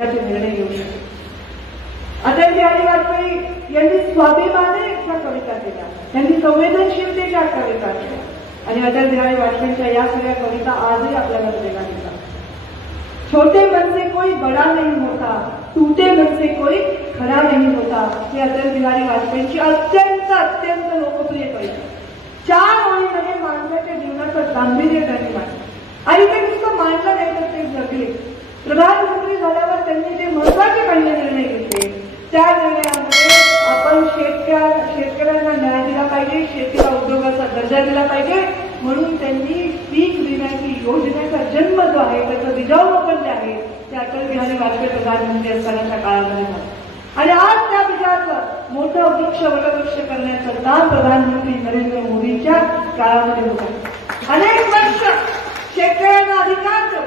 त्याचे निर्णय घेऊ शकतो. अटल बिहारी वाजपेयी यांनी स्वाभिमानेच्या कविता केल्या. त्यांनी संवेदनशीलतेच्या कविता केल्या. आणि अटल बिहारी वाजपेयींच्या या सगळ्या कविता आजही आपल्याला बघायला देतात छोटे मन से कोई बड़ा नहीं होता. टूटे मन से कोई खरा नहीं होता. हे अटल बिहारी वाजपेयींची अत्यंत अत्यंत लोकप्रिय कविता. चार ओळीमध्ये माणसाच्या जीवनाचं गांभीर्य त्यांनी मांडलं आणि ते नुसतं मांडलं नाही तर ते जगले. प्रधानमंत्री झाल्यावर त्यांनी जे महत्त्वाचे पहिले निर्णय घेतले त्या निर्णयामध्ये आपण शेतकऱ्या शेतकऱ्यांना न्याय दिला पाहिजे शेतीला उद्योगाचा दर्जा दिला पाहिजे. म्हणून त्यांनी पीक विम्याची योजनेचा जन्म जो आहे त्याचं बीजारोपण जे आहे ते अटल बिहारी वाजपेयी प्रधानमंत्री असतानाच्या काळामध्ये झालं. आणि आज त्या बीजाचं मोठं वृक्ष वटवृक्ष करण्याचं काम प्रधानमंत्री नरेंद्र मोदींच्या काळामध्ये होत अनेक वर्ष शेतकऱ्यांना अधिकार देऊ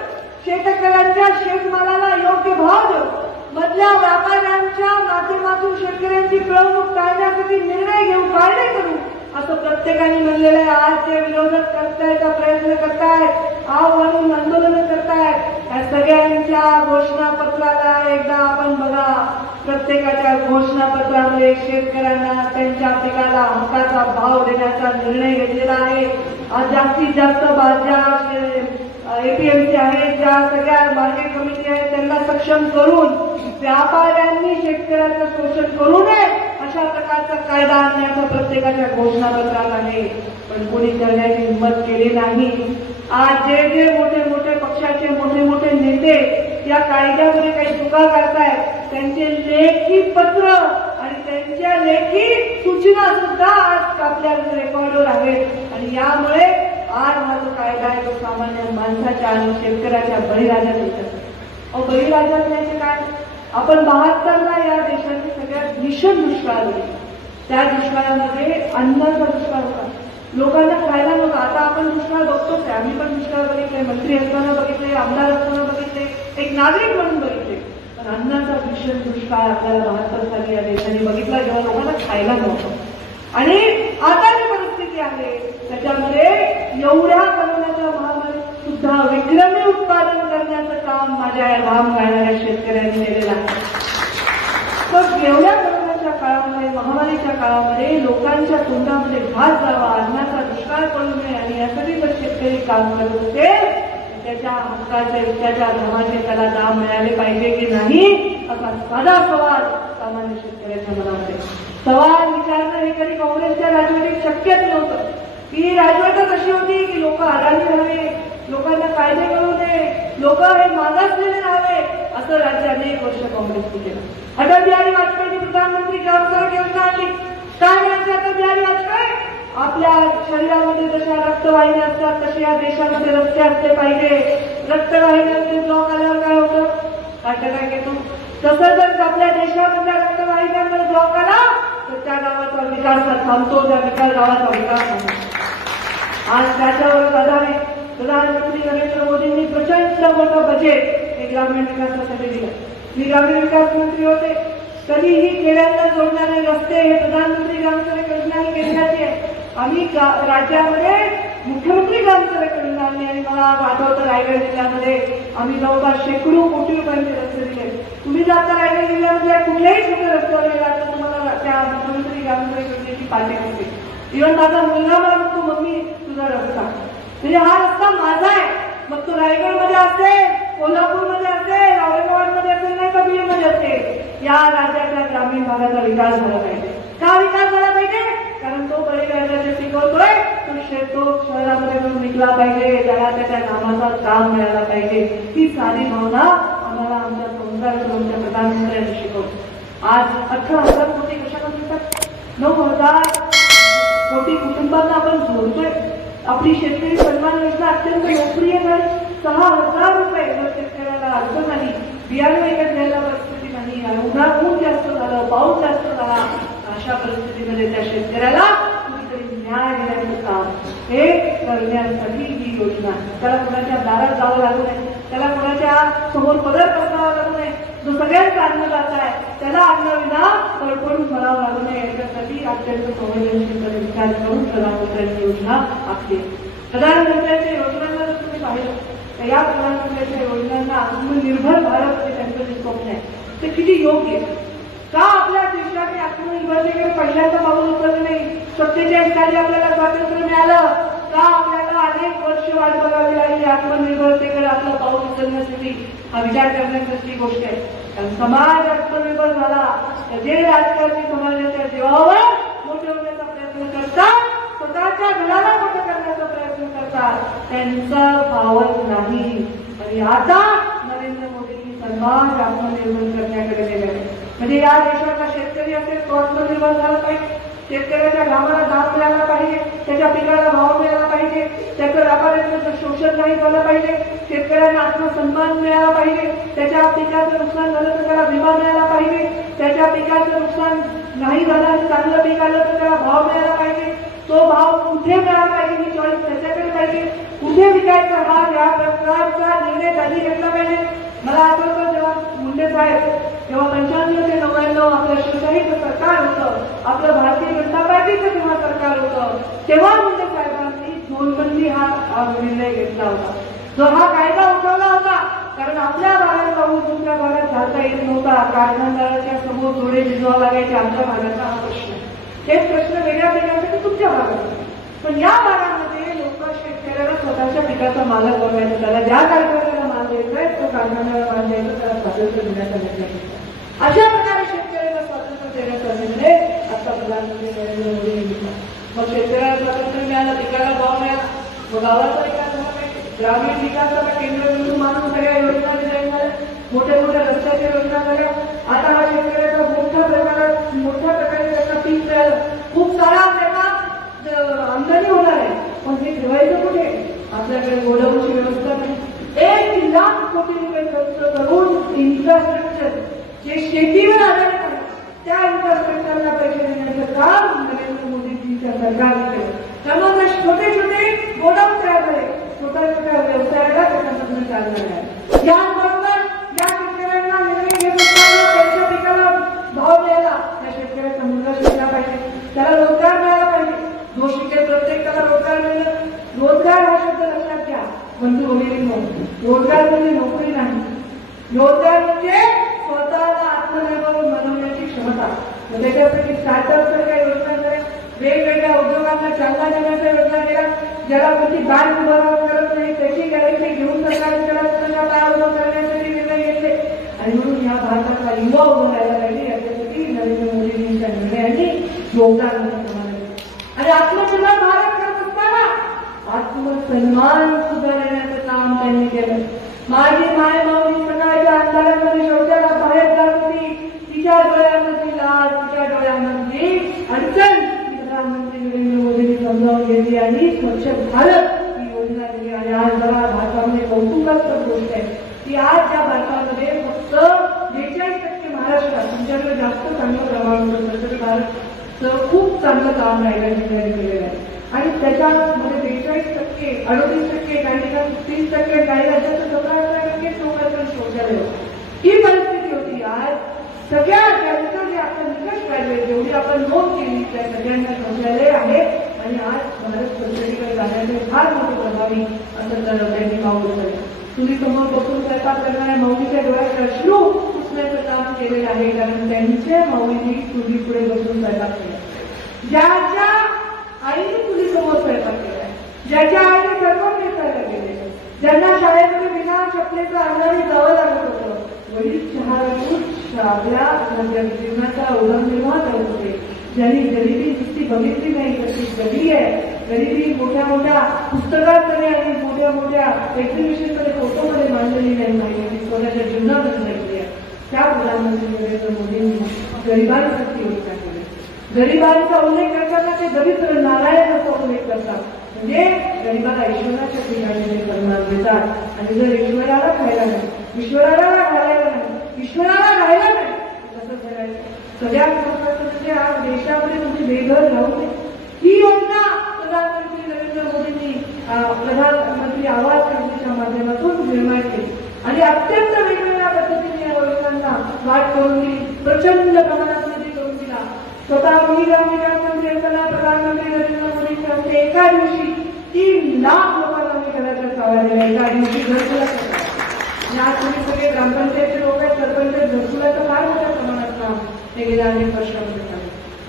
शेतकऱ्यांच्या शेतमालाला योग्य भाव देऊ मधल्या व्यापाऱ्यांच्या माध्यमातून शेतकऱ्यांची पिळवणूक टाळण्यासाठी निर्णय घेऊ कायदे करू असं प्रत्येकाने म्हणलेलं आहे आज ते विरोधक करतायचा प्रयत्न करतायत आव म्हणून आंदोलन करतायत या सगळ्यांच्या घोषणापत्राला एकदा आपण बघा. प्रत्येकाच्या घोषणापत्रामध्ये शेतकऱ्यांना त्यांच्या पिकाला हक्काचा भाव देण्याचा निर्णय घेतलेला आहे. आज जास्तीत जास्त ज्या एपीएमसी आहेत ज्या सगळ्या मार्केट कमिटी आहेत त्यांना सक्षम करून व्यापाऱ्यांनी शेतकऱ्याचं शोषण करू नये. अशा प्रकारचा कायदा आणण्याचा प्रत्येकाच्या घोषणापत्रात आहे. पण कोणी करण्याची हिंमत केली नाही. आज जे जे मोठे मोठे पक्षाचे मोठे मोठे नेते या कायद्यामध्ये काही चुका करतायत त्यांचे लेखी पत्र आणि त्यांच्या लेखी सूचना सुद्धा आज आपल्या रेकॉर्डवर आहेत. आणि यामुळे आज हा जो कायदा आहे तो सामान्य माणसाच्या आणि शेतकऱ्याच्या बळीराजात येतात अहो बळीराजात काय? आपण बहात्तरला या देशाची सगळ्यात भीषण दुष्काळ झाली त्या दुष्काळामध्ये अन्नाचा दुष्काळ होता. लोकांना खायला नव्हतं. आता आपण दुष्काळ बघतोच आहे आम्ही पण दुष्काळ बघितले मंत्री असताना बघितले आमदार असताना बघितले एक नागरिक म्हणून बघितले. पण अन्नाचा भीषण दुष्काळ आपल्याला बहात्तर साली या देशाने बघितला जेव्हा लोकांना खायला नव्हतं. आणि आता जी परिस्थिती आहे. त्याच्यामध्ये एवढ्या करोनाच्या सुद्धा विक्रमी उत्पादन करण्याचं काम माझ्या या घाम गाळणाऱ्या शेतकऱ्यांनी केलेलं आहे. तर एवढ्या कोरोनाच्या काळामध्ये महामारीच्या काळामध्ये लोकांच्या तोंडामध्ये भात जावा अन्नाचा दुष्काळ पडू नये आणि यासाठी जर शेतकरी काम करत होते. त्याच्या हक्काचे त्याच्या धर्माचे त्याला दाम मिळाले पाहिजे की नाही असा साधा सवाल सामान्य शेतकऱ्याच्या मनामध्ये. सवाल विचारणं हे कधी काँग्रेसच्या राजवटीत शक्यच नव्हतं. ही राजवटच अशी होती की लोक आजारी राहावे लोकांना कायदे करू नये लोक हे मागासलेले राहावे. असं राज्य अनेक वर्ष काँग्रेसने केलं. अटल बिहारी वाजपेयी प्रधानमंत्री ग्राम सडक योजना आली काय म्हणायचं अटल बिहारी वाजपेयी? आपल्या शरीरामध्ये जशा रक्तवाहिन्या असतात तसे या देशामध्ये रस्ते असले पाहिजे. रक्तवाहिन्यांचे ब्लॉक आल्यावर काय होतं? हार्ट घेतो. येतो तसं जर आपल्या देशामधल्या रक्तवाहिन्यांवर ब्लॉक आला तर त्या गावाचा विकास थांबतो त्या विकास गावाचा विकास थांबतो. आज त्याच्यावर आधारित प्रधानमंत्री नरेंद्र मोदींनी प्रचंड मोठं बजेट हे ग्रामीण विकासासाठी दिलं. मी ग्रामीण विकास मंत्री होते. कधीही खेड्यांना जोडणारे रस्ते हे प्रधानमंत्री ग्रामसडक योजना ही केंद्राची आहे आम्ही राज्यामध्ये मुख्यमंत्री ग्रामसडक योजना आणली आणि मला आठवतं रायगड जिल्ह्यामध्ये आम्ही जवळपास शेकडो कोटी रुपयांचे रस्ते दिले. तुम्ही जर आता रायगड जिल्ह्यामध्ये कुठल्याही छोट्या रस्त्यावर गेला तर तुम्हाला त्या मुख्यमंत्री ग्रामसडक योजनेची पाठी असते इव्हन माझा मुलगा मला म्हणतो मम्मी तुझा रस्ता. म्हणजे हा रस्ता माझा आहे. मग तो रायगडमध्ये असेल कोल्हापूरमध्ये असेल औरंगाबादमध्ये असेल नाही का मध्ये असेल या राज्याच्या ग्रामीण भागाचा विकास झाला पाहिजे. का विकास झाला पाहिजे? कारण तो बळीराजाचे शिकवतोय तो शेतो शहरामध्ये पण विकला पाहिजे. त्याला त्याच्या कामाचा काम मिळाला पाहिजे. ही साधी भावना आम्हाला आमच्या संस्कार आमच्या प्रधानमंत्र्यांनी शिकवतो आज अठरा हजार कोटी कशाला देतात नऊ हजार कोटी कुटुंबांना आपण जोडतोय. आपली शेतकरी सन्मान योजना अत्यंत लोकप्रिय तर सहा हजार रुपये जर शेतकऱ्याला अडचण आली बियाणे विकत घ्यायला परिस्थिती नाही. उन्हा खूप जास्त झालं पाऊस जास्त झाला. अशा परिस्थितीमध्ये त्या शेतकऱ्याला कुठेतरी न्याय देण्याचं काम. हे करण्यासाठी ही योजना त्याला कोणाच्या दारात जावं लागू नये. त्याला कोणाच्या समोर पदर पसरावं लागू जो जो सगळ्यांचा अन्नदाता आहे त्याला अन्नविना तडपडून भरावं लागू नये. याच्यासाठी अत्यंत संवेदनशीलपणे विचार करून प्रधानमंत्र्यांची योजना आखली. प्रधानमंत्र्यांच्या योजनांना जर तुम्ही पाहिलं तर या प्रधानमंत्र्यांच्या योजनांना आत्मनिर्भर भारत हे त्यांचं जे स्वप्न आहे ते किती योग्य आहे. का आपल्या देशाने आत्मनिर्भरतेकडे पहिल्यांदा पाऊल उचललं नाही? सत्तेचाळीस साली आपल्याला स्वातंत्र्य मिळालं. का आपल्याला अनेक वर्ष वाट बघावी लागली. आत्मनिर्भरतेकडे आपला पाऊल उचलण्यासाठी हा विचार करण्यासारखी गोष्ट आहे कारण समाज आत्मनिर्भर झाला तर जे राजकारणी समाजाच्या जीवावर मोठे होण्याचा प्रयत्न करतात स्वतःच्या घराला मोठं करण्याचा प्रयत्न करतात त्यांचं पावत नाही. आणि आता नरेंद्र मोदींनी समाज आत्मनिर्भर करण्याकडे गेले म्हणजे या देशाचा शेतकरी असेल तो आत्मनिर्भर झाला पाहिजे. शेतकऱ्याच्या घामाला दाब मिळाला पाहिजे. त्याच्या पिकाला भाव मिळाला पाहिजे त्याचं व्यापाऱ्यांचं शोषण नाही झालं पाहिजे शेतकऱ्यांना आत्मसन्मान मिळाला पाहिजे त्याच्या पिकाचं नुकसान झालं तर त्याला विमा मिळाला पाहिजे त्याच्या पिकाचं नुकसान नाही झालं चांगलं पीक आलं तर त्याला भाव मिळाला पाहिजे. तो भाव कुठे मिळाला पाहिजे ही चॉईस त्याच्याकडे पाहिजे. कुठे विकायचा हा या प्रकारचा निर्णय त्यांनी घेतला पाहिजे? मला आठवतं जेव्हा मुंडे साहेब तेव्हा पंच्याण्णव ते नव्याण्णव आपलं शिवशाहीचं सरकार होतं आपलं भारतीय जनता पार्टीचं जेव्हा सरकार होतं तेव्हा मुंडे साहेब नोटबंदी हा निर्णय घेतला होता. जो हा कायदा उठवला होता कारण आपल्या भागात पाऊस दुसऱ्या भागात घालता येत नव्हता. कारखानदाराच्या समोर जोडे भिजवा लागायचे आमच्या भागाचा हा प्रश्न तेच प्रश्न वेगळ्या वेगळ्यासाठी तुमच्या भागात पण या भागामध्ये लोक शेतकऱ्याला स्वतःच्या पिकाचा मालक बनवायचा त्याला ज्या कारखान्याला माल द्यायचा आहे तो कारखान्याला माल द्यायचा त्याला स्वातंत्र्य देण्याचा निर्णय अशा प्रकारे शेतकऱ्याला स्वातंत्र्य देण्याचा निर्णय आता प्रधानमंत्री नरेंद्र मोदी यांनी घेतला. मग शेतकऱ्याला स्वातंत्र्य मिळालं पिकाला भाव मिळाला. मग गावाचा विकास ग्रामीण विकासाला केंद्रबिंदू मानून सगळ्या योजना डिझाईन झाल्या. मोठ्या मोठ्या रस्त्याच्या योजना झाल्या. आता हा शेतकऱ्याचा मोठ्या प्रकारात मोठ्या प्रकारे त्याचा पीक मिळालं खूप सारा त्याला अं, आमदानी होणार आहे. पण ते ठेवायचं कुठे? आपल्याकडे गोडाऊनची व्यवस्था नाही. एक लाख कोटी रुपये खर्च करून इन्फ्रास्ट्रक्चर जे शेती आधारित आहे त्या इन्फ्रास्ट्रक्चरला पैसे देण्याचं काम नरेंद्र मोदीजींच्या सरकारने केलं त्यामुळे छोटे छोटे गोडाऊन तयार झाले. छोट्या छोट्या व्यवसायाला त्याच्यामधून चालणार आहे. याचबरोबर या शेतकऱ्यांना निर्णय घेत असताना त्यांच्या पिकाला भाव द्यायला त्या शेतकऱ्याचा मुलगा शिकला पाहिजे. त्याला रोजगार मिळाला पाहिजे. जो शिकेल प्रत्येकाला रोजगार मिळेल. रोजगार हा शब्द लक्षात घ्या. बंधू वगैरे रोजगार म्हणजे नोकरी नाही. रोजगार म्हणजे स्वतःला आत्मनिर्भर बनवण्याची क्षमता. म्हणजे मग त्याच्यासाठी स्टार्टअप सारख्या योजना केल्या वेगवेगळ्या उद्योगांना चालना देण्याच्या योजना केल्या. ज्याला कोणती बाल उभारणी करत नाही त्याची गॅरंटी घेऊन सरकारने त्याला स्वतःच्या पायावर उभं करण्यासाठी निर्णय घेतले. आणि म्हणून या भारताचा युवा उभं राहायला पाहिजे याच्यासाठी नरेंद्र मोदींच्या निर्णयांनी योगदान आणि आत्मनिर्भर भारत करत असताना आत्मसन्मान सुधारण्याचं काम त्यांनी केलं. माझी माय माऊली सकाळच्या अंधारामध्ये शौचाला बाहेर जात होती. तिच्या डोळ्यामध्ये लाल तिच्या डोळ्यामध्ये अडचण ती प्रधानमंत्री नरेंद्र मोदींनी समजावून घेतली आणि स्वच्छ भारत ही योजना दिली. आणि आज बघा भारतामध्ये कौतुकास्पद गोष्ट आहे की आज त्या भारतामध्ये फक्त बेचाळीस टक्के महाराष्ट्रात तुमच्याकडे जास्त चांगलं प्रमाण होतं. भारतचं खूप चांगलं काम राहिलं ठिकाणी केलेलं आहे. आणि त्याच्यामध्ये बेचाळीस टक्के अडतीस टक्के काही ठिकाणी तीस टक्के काही राज्यात सतरा अठरा टक्के शौचालय शौचालय ही परिस्थिती होती. आज सगळ्या ज्यांचं जे आपण निकष काढले जेवढी आपण नोंद केली त्या सगळ्यांना शौचालय आहे आणि आज भारत स्वच्छतेकडे फार मोठे प्रभावी असं तर त्यांनी पाऊल उचललं तुम्ही समोर बसून स्वयंपाक करणाऱ्या मौलीच्या डोळ्यात अश्रू पुसण्याचं काम केलेलं आहे कारण त्यांच्या मौलीने तुम्ही पुढे बसून स्वयंपाक केला. ज्याच्या आईने तुझी समोर स्वयंपाक केलाय ज्याच्या आईने सर्व नेसायला गेले ज्यांना शाळेमध्ये विना चपलेचं अंगाने जावं लागत होतं वडील शहरातून आपल्या म्हणजे जीवनाचा निर्माण करत होते ज्यांनी गरिबी नुसती बघितली नाही तशी जगली आहे. गरिबी मोठ्या मोठ्या पुस्तकांमध्ये आणि मोठ्या मोठ्या एक्झिबिशनमध्ये फोटोमध्ये मांडलेली नाही माहिती स्वतःच्या जीवनामध्ये माहिती आहे. त्या प्रधानमंत्री नरेंद्र मोदींनी गरिबांसाठी योजना केली. गरिबांचा उल्लेख करताना ते दरिद्र नारायणाचा उल्लेख करतात. म्हणजे गरिबाला ईश्वराच्या ठिकाणी ते परिणाम देतात आणि जर ईश्वराला खायला नाही ईश्वराला घालायला नाही ईश्वराला राहायला नाही कसं करायचं. सगळ्यात महत्वाचं म्हणजे आज देशामध्ये तुम्ही बेघर राहू नये. ही योजना प्रधानमंत्री प्रधानमंत्री आवास योजनेच्या माध्यमातून निर्माण केली. आणि अत्यंत वेगवेगळ्या पद्धतीने या योजनांना वाट करून दिली. प्रचंड प्रमाणात निधी करून दिला. स्वतः मी ग्राम असताना प्रधानमंत्री नरेंद्र मोदींच्या हस्ते एका दिवशी तीन लाख लोकांना मी घराच्या चाव्या दिल्या एका दिवशी घरकुला या तुम्ही सगळे ग्रामपंचायतचे लोक आहेत सरपंच घरकुलाचं फार मोठ्या प्रमाणात काम ते गेल्या अनेक वर्षामध्ये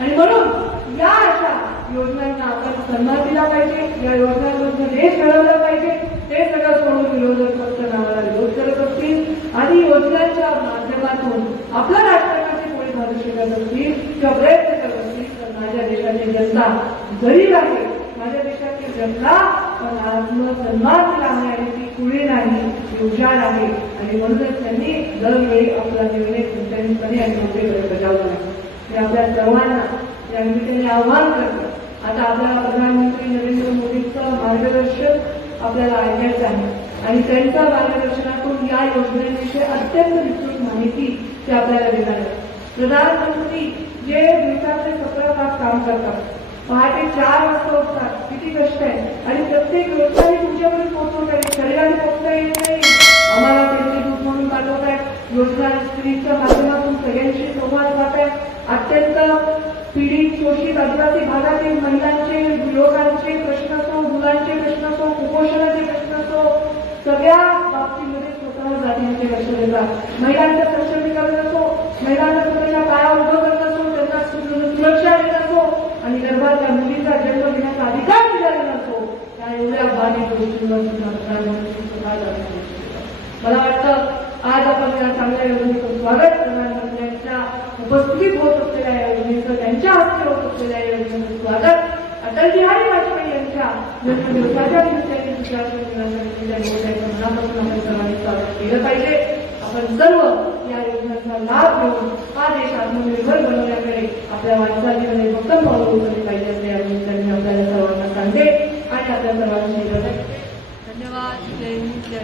आणि म्हणून या अशा योजनांना आपण सन्मान दिला पाहिजे. या योजनांमधून देश घडवलं पाहिजे ते सगळं सोडून विरोधक पक्ष नावाला विरोध करत असतील. आणि योजनांच्या माध्यमातून आपल्या राजकारणाचे कोणी भविष्य शकत असतील किंवा प्रयत्न करत असतील तर माझ्या देशाची जनता गरीब आहे माझ्या देशाची जनता पण आत्मसन्मान दिला ती कुळी नाही ती आहे. आणि म्हणूनच त्यांनी दरवेळी आपला निर्णय ठणठणीतपणे आणि मोठेपणे बजावला नाही. मी आपल्या सर्वांना या त्यांनी आव्हान करतात. आता आपल्याला प्रधानमंत्री नरेंद्र मोदींचं मार्गदर्शन आपल्याला ऐकायचं आहे. आणि त्यांच्या मार्गदर्शनातून या योजनेविषयी अत्यंत विस्तृत माहिती ते आपल्याला देणार आहे प्रधानमंत्री जे दिवसाचे सतरा तास काम करतात पहाटे चार वाजता उठतात किती कष्ट आहे आणि प्रत्येक रोजगारी तुमच्यापर्यंत पोहोचवत आहे शरीराने पोहोचता येत नाही. आम्हाला त्यांचे दूध म्हणून पाठवत आहेत योजना स्त्रीच्या माध्यमातून सगळ्यांशी संवाद साधत आहे अत्यंत पीडित शोषित आदिवासी भागातील महिलांचे युवकांचे प्रश्न असो मुलांचे प्रश्न असो कुपोषणाचे प्रश्न असो सगळ्या बाबतीमध्ये स्वतः जातींचे लक्ष देतात. महिलांचं सक्षमीकरण असो महिलांना स्वतःच्या पाया उभं करत असो त्यांना सुरक्षा देत असो आणि गर्भातल्या मुलीचा जन्म घेण्याचा अधिकार दिला गेला असो त्या एवढ्या बारीक गोष्टींवर सुद्धा मला वाटतं आज आपण या चांगल्या योजनेचं स्वागत करणार उपस्थित होत असलेल्या या योजनेचं त्यांच्या हस्ते होत असलेल्या या योजनेचं स्वागत अटल बिहारी वाजपेयी यांच्या जन्मदिवसाच्या निमित्ताने मनापासून आपण सर्वांनी स्वागत केलं पाहिजे. आपण सर्व या योजनांचा लाभ घेऊन हा देश आत्मनिर्भर बनवण्याकडे आपल्या वाटचालीमध्ये भक्कम पाऊल उचलले पाहिजे असं या निमित्ताने आपल्याला सर्वांना सांगते. आणि आपल्या सर्वांशी धन्यवाद. जय हिंद. जय